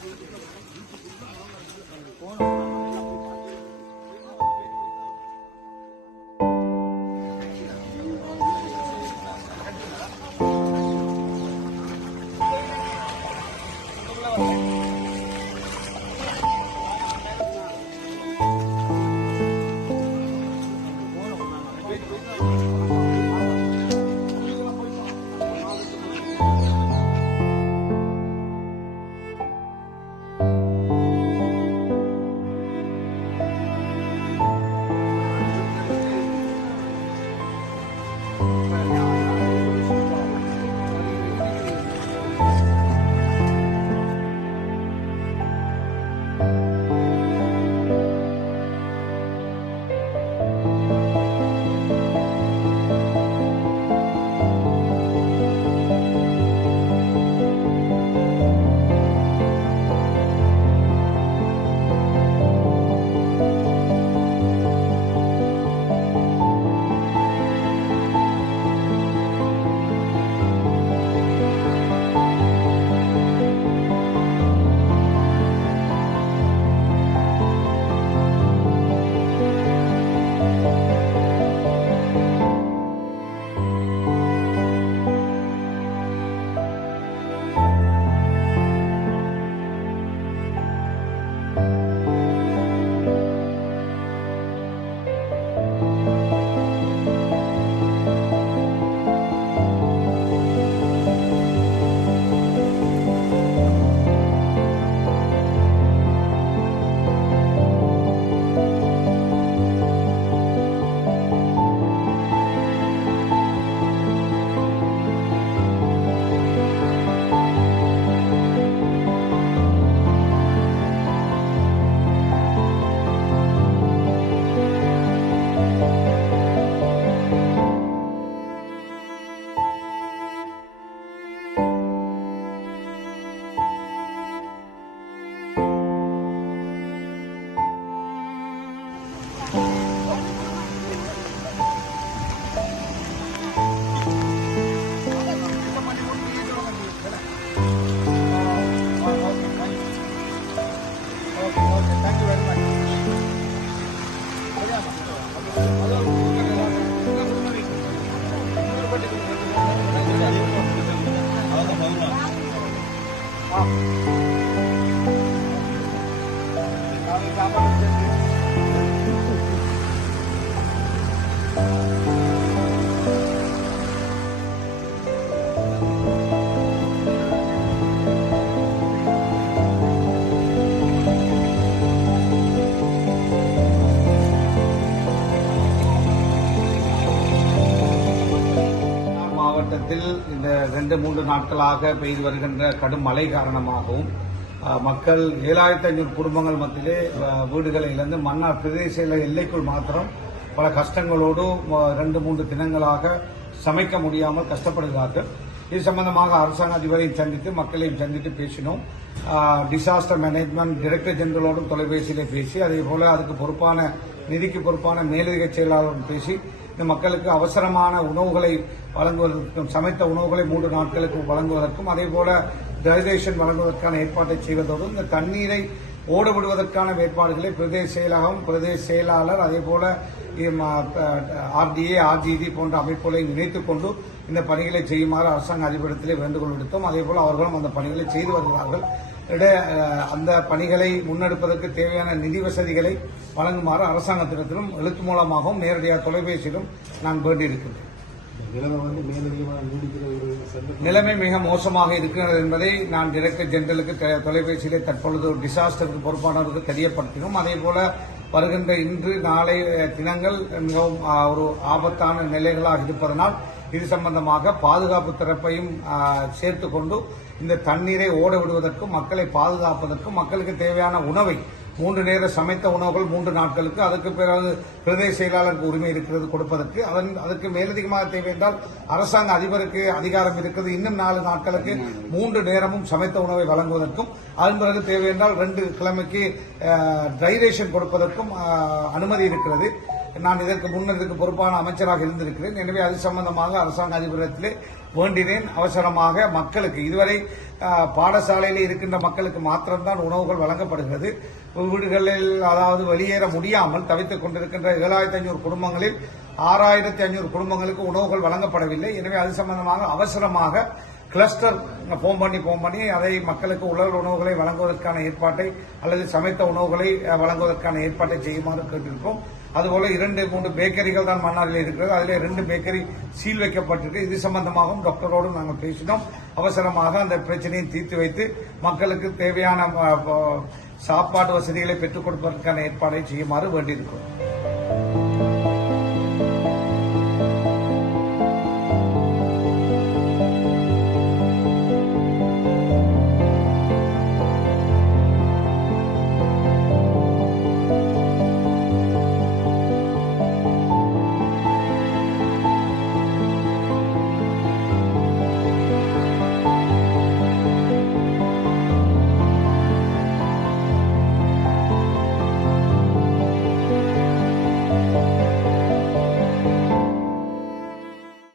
இந்த 2-3 நாட்களாக பெய்து வருகின்ற கடும் மழை காரணமாகவும் மக்கள் 7500 குடும்பங்கள் மத்தியிலே வீடுகளை இழந்து மன்னார் பிரதேச எல்லைக்குள் மாத்திரம் பல கஷ்டங்களோடு 2-3 தினங்களாக சமைக்க முடியாமல் கஷ்டப்படுகிறார்கள். இது சம்பந்தமாக அரசாங்க அதிபரையும் சந்தித்து மக்களையும் சந்தித்து பேசினோம். டிசாஸ்டர் மேனேஜ்மெண்ட் டைரக்டர் ஜெனரலோடும் தொலைபேசியிலே பேசி அதேபோல அதுக்கு பொறுப்பான நிதிக்கு பொறுப்பான மேலதிக செயலாளருடன் பேசி இந்த மக்களுக்கு அவசரமான உணவுகளை வழங்குவதற்கும் சமைத்த உணவுகளை 3 நாட்களுக்கு வழங்குவதற்கும் அதேபோல டெலிகேஷன் வழங்குவதற்கான ஏற்பாட்டை செய்வதோடு இந்த தண்ணீரை ஓட விடுவதற்கான ஏற்பாடுகளை பிரதேச செயலகம் பிரதேச செயலாளர் அதேபோல ஆர்டிஏ ஆர்ஜிடி போன்ற அமைப்புகளை இணைத்துக் கொண்டு இந்த பணிகளை செய்யுமாறு அரசாங்க அதிபரிடத்திலே வேண்டுகோள் விடுத்தோம். அதேபோல அவர்களும் அந்த பணிகளை செய்து வருகிறார்கள். அந்த பணிகளை முன்னெடுப்பதற்கு தேவையான நிதி வசதிகளை வழங்குமாறு அரசாங்கத்திடத்திலும் எழுத்து மூலமாகவும் நேரடியாக தொலைபேசியிலும் நான் வேண்டியிருக்கின்றேன். நிலைமை மிக மோசமாக இருக்கிறது என்பதை நான் டைரக்டர் ஜெனரலுக்கு தொலைபேசியிலே தற்பொழுது டிசாஸ்டருக்கு பொறுப்பானவருக்கு தெரியப்படுத்தினோம். அதேபோல வருகின்ற இன்று நாளை தினங்கள் மிகவும் ஒரு ஆபத்தான நிலைகளாக இருப்பதனால் இது சம்பந்தமாக பாதுகாப்பு தரப்பையும் சேர்த்துக் கொண்டு இந்த தண்ணீரை ஓட விடுவதற்கும் மக்களை பாதுகாப்பதற்கும் மக்களுக்கு தேவையான உணவை 3 நேர சமைத்த உணவுகள் 3 நாட்களுக்கு அதுக்கு பிறகு பிரதேச செயலாளருக்கு உரிமை இருக்கிறது கொடுப்பதற்கு அதற்கு மேலதிகமாக தேவை என்றால் அரசாங்க அதிபருக்கு அதிகாரம் இருக்கிறது இன்னும் 4 நாட்களுக்கு 3 நேரமும் சமைத்த உணவை வழங்குவதற்கும் அதன் பிறகு தேவை என்றால் 2 கிழமைக்கு ட்ரை ரேஷன் கொடுப்பதற்கும் அனுமதி இருக்கிறது. நான் இதற்கு முன்னர் இதற்கு பொறுப்பான அமைச்சராக இருந்திருக்கிறேன். எனவே அது சம்பந்தமாக அரசாங்க அதிபரத்திலே வேண்டினேன். அவசரமாக மக்களுக்கு இதுவரை பாடசாலையில் இருக்கின்ற மக்களுக்கு மாத்திரம்தான் உணவுகள் வழங்கப்படுகிறது. வீடுகளில் அதாவது வெளியேற முடியாமல் தவித்துக் கொண்டிருக்கின்ற 7500 குடும்பங்களில் 6500 குடும்பங்களுக்கு உணவுகள் வழங்கப்படவில்லை. எனவே அது சம்பந்தமாக அவசரமாக கிளஸ்டர் போன் பண்ணி அதை மக்களுக்கு உலர் உணவுகளை வழங்குவதற்கான ஏற்பாட்டை அல்லது சமைத்த உணவுகளை வழங்குவதற்கான ஏற்பாட்டை செய்யுமாறு கேட்டிருக்கோம். அதுபோல 2-3 பேக்கரிகள் தான் மன்னாரில் இருக்கிறது. அதில் 2 பேக்கரி சீல் வைக்கப்பட்டிருக்கு. இது சம்பந்தமாகவும் டாக்டரோடு நாங்கள் பேசினோம். அவசரமாக அந்த பிரச்சனையை தீர்த்து வைத்து மக்களுக்கு தேவையான சாப்பாட்டு வசதிகளை பெற்றுக் கொடுப்பதற்கான ஏற்பாடை செய்யுமாறு வேண்டியிருக்கிறோம்.